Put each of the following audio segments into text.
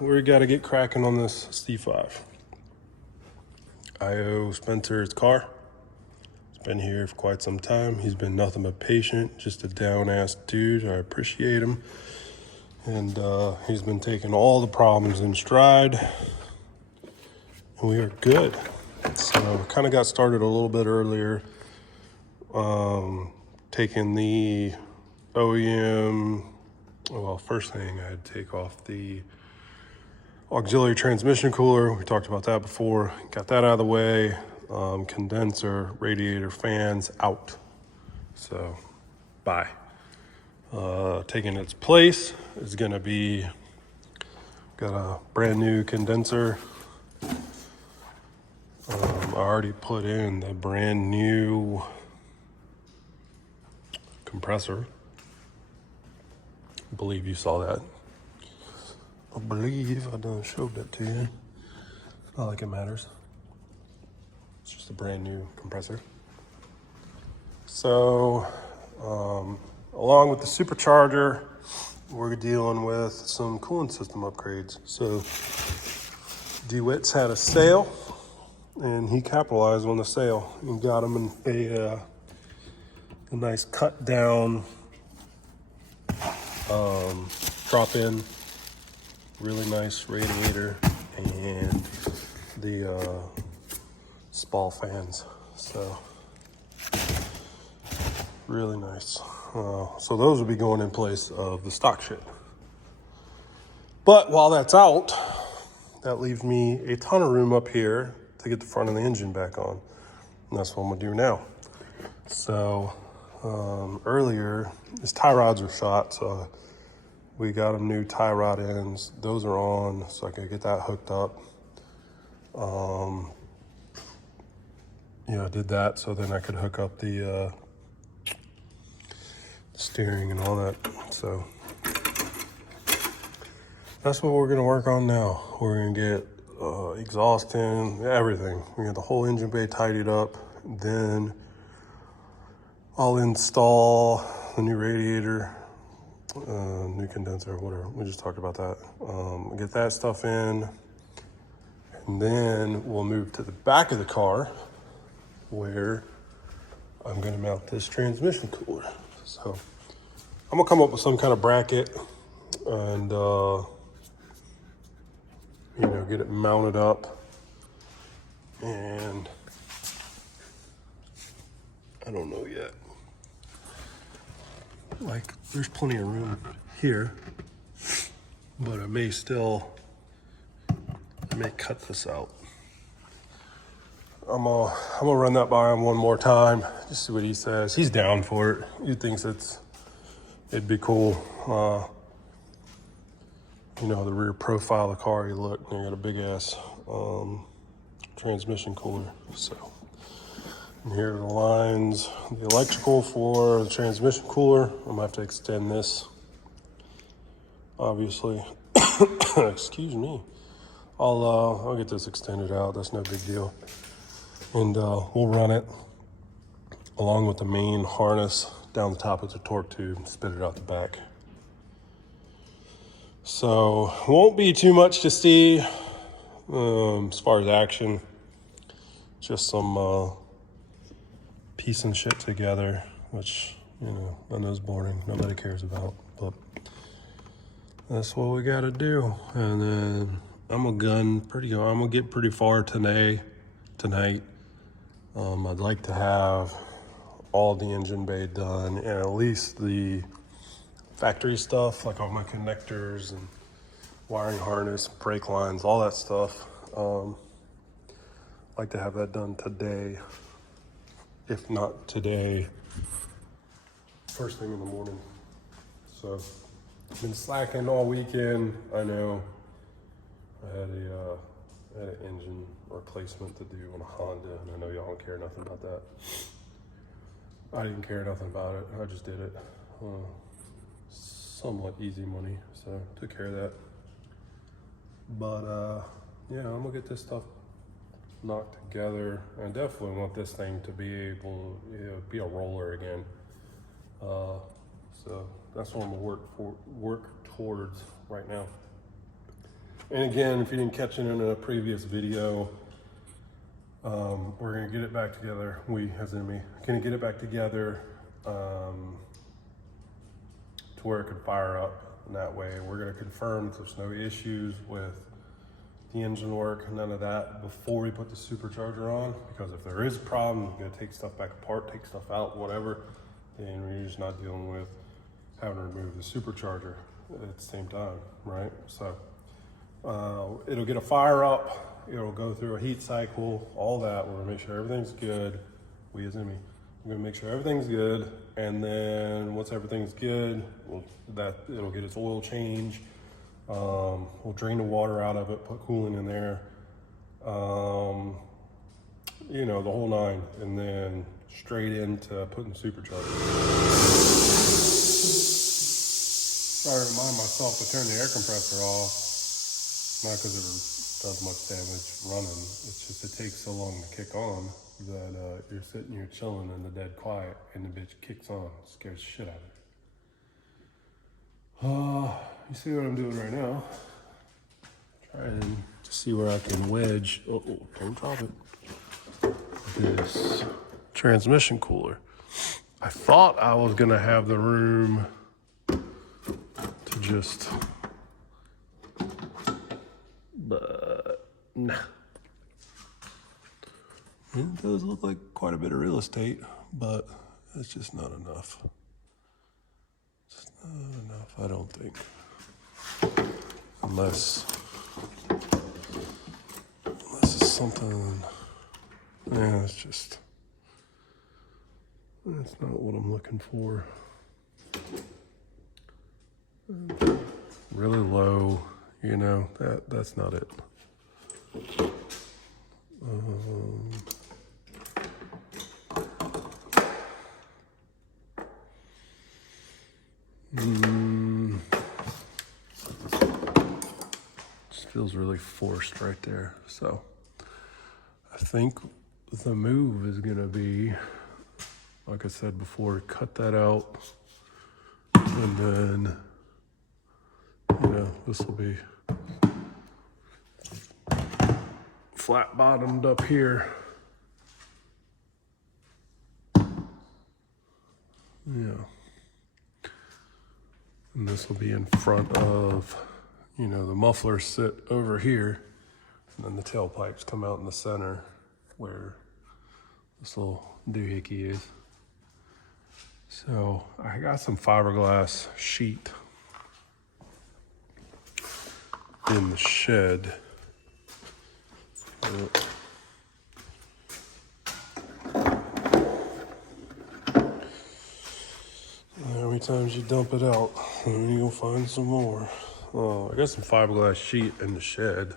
we got to get cracking on this C5. I owe Spencer his car. He's been here for quite some time. He's been nothing but patient, just a down-ass dude. I appreciate him. And he's been taking all the problems in stride. And we are good. So kind of got started a little bit earlier. Taking the OEM, well, first thing I had to take off the auxiliary transmission cooler. We talked about that before. Got that out of the way. Condenser, radiator, fans out. So, bye. Taking its place is gonna be, got a brand new condenser. I already put in the brand new compressor. I believe you saw that. I believe I done showed that to you. Not like it matters. It's just a brand new compressor. So, along with the supercharger, we're dealing with some cooling system upgrades. So, DeWitt's had a sale, and he capitalized on the sale and got him a nice cut down drop-in, really nice radiator, and the Spall fans. So really nice. So those will be going in place of the stock shit. But while that's out, that leaves me a ton of room up here to get the front of the engine back on. And that's what I'm gonna do now. So earlier, his tie rods were shot, so we got him new tie rod ends. Those are on, so I can get that hooked up. I did that so then I could hook up the steering and all that. So that's what we're gonna work on now. We're gonna get exhaust in, everything. We got the whole engine bay tidied up. Then I'll install the new radiator, new condenser, whatever. We just talked about that. Get that stuff in, and then we'll move to the back of the car where I'm gonna mount this transmission cooler. So I'm gonna come up with some kind of bracket and get it mounted up. And I don't know yet. Like, there's plenty of room here, but I may cut this out. I'm gonna run that by him one more time, just see what he says. He's down for it. He thinks it'd be cool. The rear profile of the car, you look, and you got a big ass transmission cooler. So, and here are the lines, the electrical for the transmission cooler. I'm gonna have to extend this, obviously. Excuse me. I'll get this extended out. That's no big deal. And we'll run it along with the main harness down the top of the torque tube, spit it out the back. So won't be too much to see as far as action. Just some piecing shit together, which, I know is boring. Nobody cares about, but that's what we gotta do. And then I'm gonna get pretty far tonight. I'd like to have all the engine bay done, and at least the factory stuff, like all my connectors and wiring harness, brake lines, all that stuff. I'd like to have that done today. If not today, first thing in the morning. So I've been slacking all weekend. I know I had an engine replacement to do on a Honda, and I know y'all don't care nothing about that. I didn't care nothing about it. I just did it. Somewhat easy money, so took care of that. But I'm gonna get this stuff knocked together. I definitely want this thing to be able to be a roller again. So that's what I'm gonna work towards right now. And again, if you didn't catch it in a previous video, we're gonna get it back together. We, as in me, gonna get it back together to where it could fire up. And that way, we're gonna confirm there's no issues with the engine work, none of that before we put the supercharger on. Because if there is a problem, you're gonna take stuff back apart, take stuff out, whatever, then we're just not dealing with having to remove the supercharger at the same time, right? So it'll get a fire up, it'll go through a heat cycle, all that. We're gonna make sure everything's good. We as in me, we're gonna make sure everything's good, and then once everything's good, it'll get its oil change. We'll drain the water out of it, put coolant in there, you know, the whole nine, and then straight into putting supercharger. I remind myself to turn the air compressor off, not because it does much damage running, it's just it takes so long to kick on that you're sitting here chilling in the dead quiet and the bitch kicks on, scares the shit out of you. You see what I'm doing right now? Trying to see where I can wedge, don't drop it, this transmission cooler. I thought I was gonna have the room to just, but nah. It does look like quite a bit of real estate, but it's just not enough. It's not enough, I don't think. Unless it's something, yeah, that's not what I'm looking for. Really low, you know, that's not it. Just feels really forced right there. So I think the move is gonna be, like I said before, cut that out, and then, you know, this will be flat bottomed up here. Yeah. And this will be in front of, you know, the mufflers sit over here, and then the tailpipes come out in the center where this little doohickey is. So I got some fiberglass sheet in the shed. How many times you dump it out, and you'll find some more. I got some fiberglass sheet in the shed.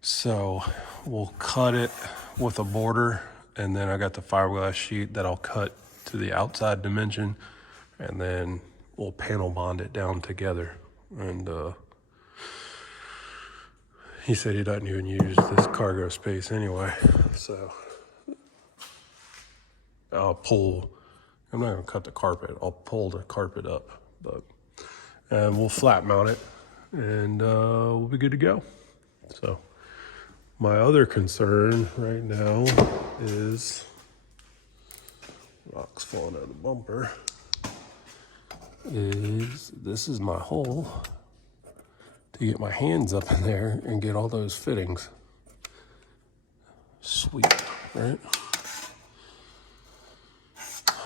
So we'll cut it with a border, and then I got the fiberglass sheet that I'll cut to the outside dimension, and then we'll panel bond it down together. And he said he doesn't even use this cargo space anyway, so I'm not gonna cut the carpet, I'll pull the carpet up, and we'll flat mount it, and we'll be good to go. So my other concern right now is rocks falling out of the bumper. This is my hole to get my hands up in there and get all those fittings. Sweet, right?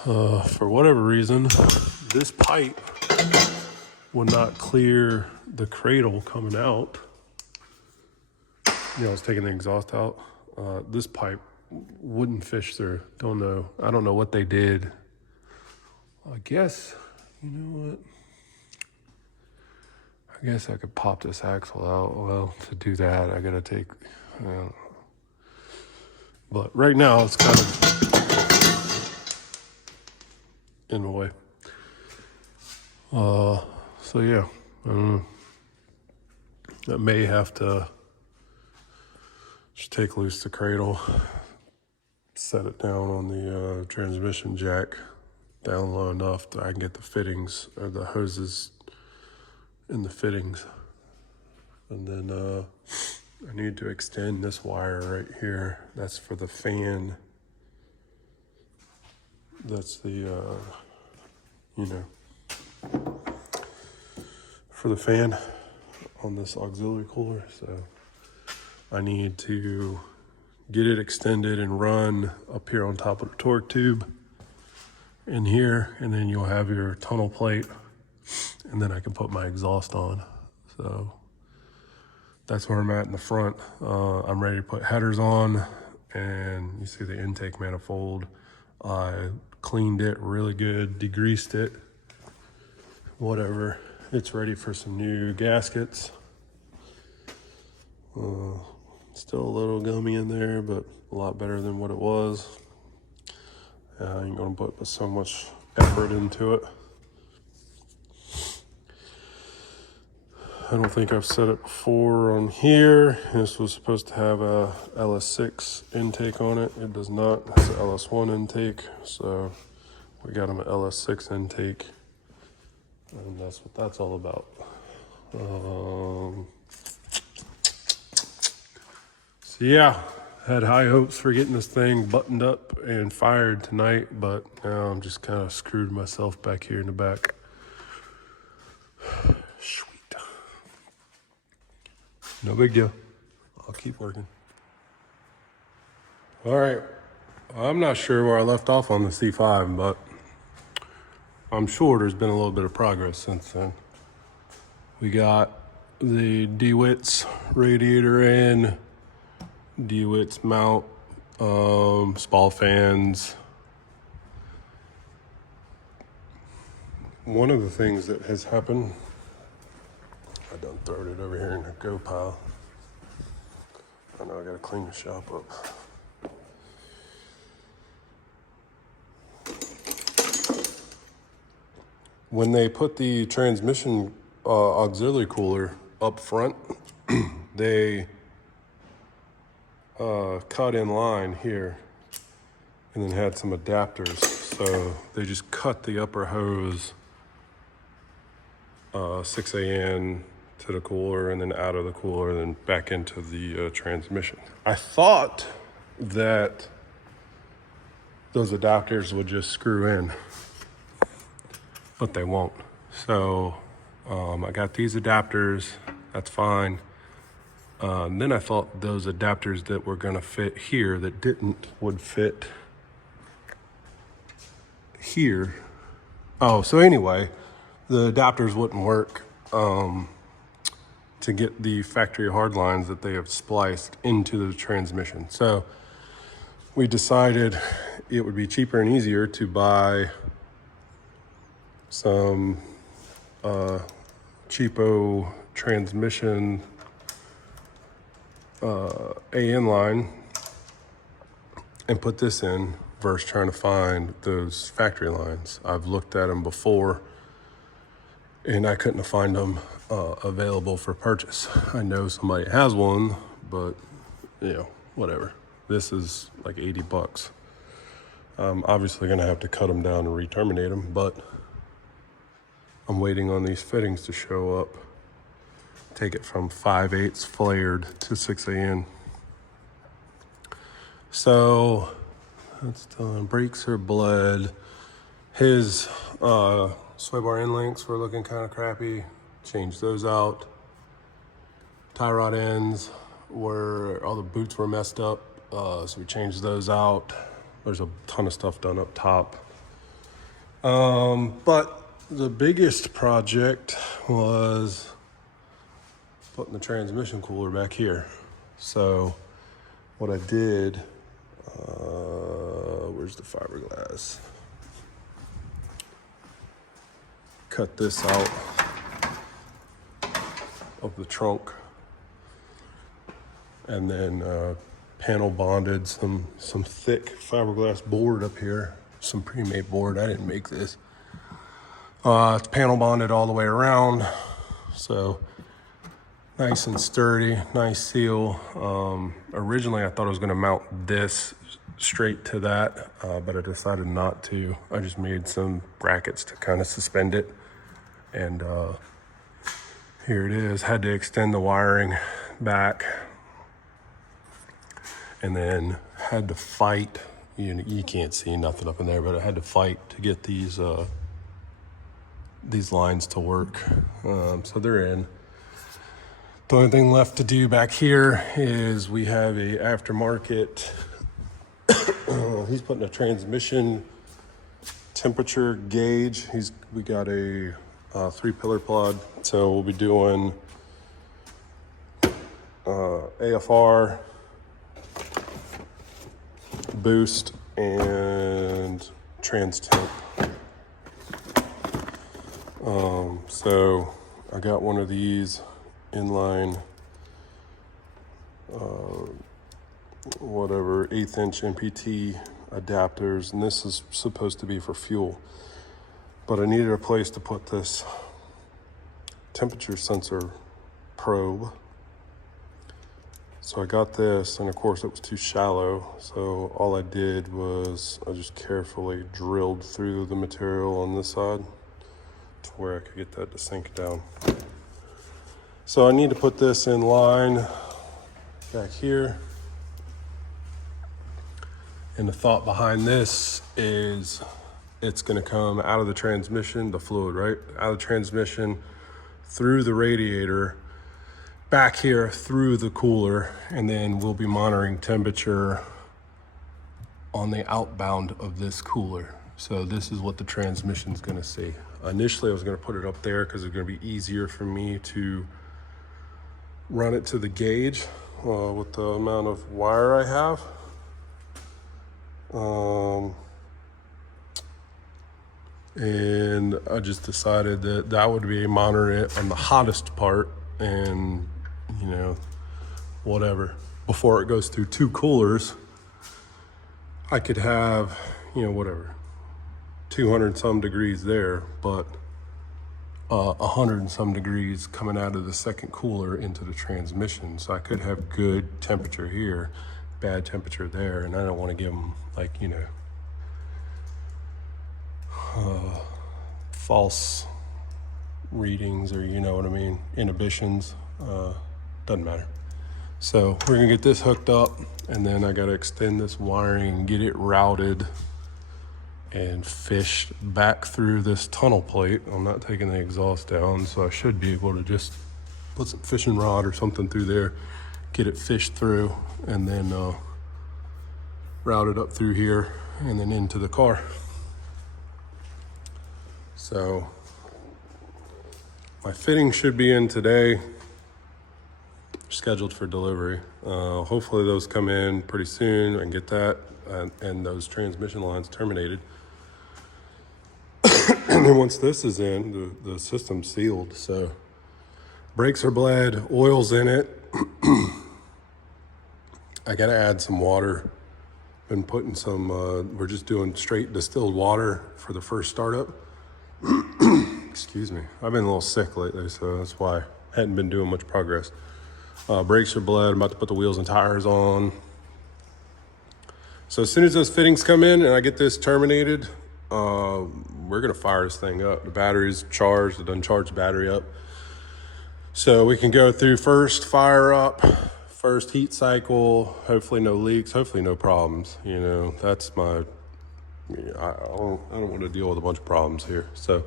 For whatever reason, this pipe would not clear the cradle coming out. You know, I was taking the exhaust out. This pipe wouldn't fish through. I don't know what they did. I guess, you know what? I guess I could pop this axle out. Well, to do that, I gotta take, but right now it's kind of in the way. So yeah, I may have to just take loose the cradle, set it down on the transmission jack down low enough that I can get the fittings or the hoses in the fittings. And then I need to extend this wire right here. That's for the fan. That's the, for the fan on this auxiliary cooler. So I need to get it extended and run up here on top of the torque tube in here, and then you'll have your tunnel plate, and then I can put my exhaust on. So that's where I'm at in the front. I'm ready to put headers on, and you see the intake manifold. I cleaned it really good, degreased it, whatever. It's ready for some new gaskets. Still a little gummy in there, but a lot better than what it was. I ain't gonna put so much effort into it. I don't think I've said it before on here. This was supposed to have a LS6 intake on it. It does not. It's an LS1 intake. So we got them an LS6 intake. And that's what that's all about. So yeah, had high hopes for getting this thing buttoned up and fired tonight, but now I'm just kind of screwed myself back here in the back. Sweet. No big deal. I'll keep working. All right. I'm not sure where I left off on the C5, but I'm sure there's been a little bit of progress since then. We got the DeWitt's radiator in, DeWitt's mount, spall fans. One of the things that has happened, I done throwed it over here in the go pile. I know I gotta clean the shop up. When they put the transmission auxiliary cooler up front, they cut in line here and then had some adapters. So they just cut the upper hose 6 AN to the cooler and then out of the cooler and then back into the transmission. I thought that those adapters would just screw in, but they won't. So I got these adapters, that's fine. Then I thought those adapters that were gonna fit here that didn't would fit here. Oh, so anyway, the adapters wouldn't work to get the factory hard lines that they have spliced into the transmission. So we decided it would be cheaper and easier to buy some cheapo transmission AN line and put this in versus trying to find those factory lines. I've looked at them before and I couldn't find them available for purchase. I know somebody has one, but whatever. This is like 80 bucks. I'm obviously gonna have to cut them down and re-terminate them, but I'm waiting on these fittings to show up. Take it from 5/8 flared to 6 AN. So that's done. Brakes are bled. His sway bar end links were looking kind of crappy. Changed those out. Tie rod ends were, all the boots were messed up, so we changed those out. There's a ton of stuff done up top. But the biggest project was putting the transmission cooler back here. So what I did, where's the fiberglass? Cut this out of the trunk and then panel bonded some thick fiberglass board up here, some pre-made board. I didn't make this. It's panel bonded all the way around, so nice and sturdy, nice seal. Originally I thought I was gonna mount this straight to that, but I decided not to. I just made some brackets to kind of suspend it and Here it is. Had to extend the wiring back, and then had to fight. You can't see nothing up in there, but I had to fight to get these lines to work. So they're in. The only thing left to do back here is we have a aftermarket. He's putting a transmission temperature gauge. We got a 3-pillar plod, so we'll be doing AFR, boost, and trans temp. So I got one of these inline, whatever, 1/8 inch MPT adapters, and this is supposed to be for fuel. But I needed a place to put this temperature sensor probe. So I got this, and of course it was too shallow. So all I did was I just carefully drilled through the material on this side to where I could get that to sink down. So I need to put this in line back here. And the thought behind this is it's gonna come out of the transmission, the fluid, right? Out of the transmission, through the radiator, back here through the cooler, and then we'll be monitoring temperature on the outbound of this cooler. So this is what the transmission's gonna see. Initially, I was gonna put it up there because it's gonna be easier for me to run it to the gauge with the amount of wire I have. And I just decided that that would be monitoring it on the hottest part, and you know, whatever, before it goes through 2 coolers, I could have, you know, whatever, 200 some degrees there, but 100 and some degrees coming out of the second cooler into the transmission. So I could have good temperature here, bad temperature there, and I don't want to give them, like, you know, false readings, or you know what I mean, inhibitions. Doesn't matter. So we're gonna get this hooked up, and then I gotta extend this wiring and get it routed and fished back through this tunnel plate. I'm not taking the exhaust down, so I should be able to just put some fishing rod or something through there, get it fished through, and then route it up through here and then into the car. So my fitting should be in today, scheduled for delivery. Hopefully those come in pretty soon and get that and those transmission lines terminated. And then once this is in, the system's sealed. So brakes are bled, oil's in it. I gotta add some water. Been putting some, we're just doing straight distilled water for the first startup. Excuse me. I've been a little sick lately, so that's why I hadn't been doing much progress. Brakes are bled. I'm about to put the wheels and tires on. So as soon as those fittings come in and I get this terminated, we're gonna fire this thing up. The battery's charged. It doesn't charge the battery up. So we can go through first fire up, first heat cycle, hopefully no leaks, hopefully no problems. You know, that's my, I don't want to deal with a bunch of problems here. So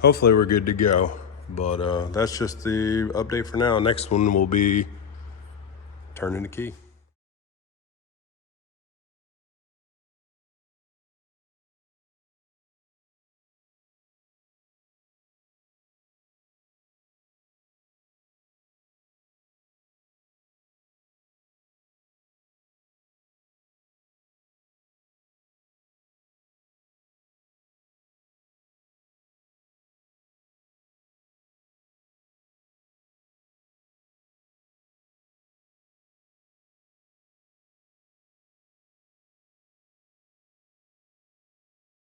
hopefully we're good to go. But that's just the update for now. Next one will be turning the key.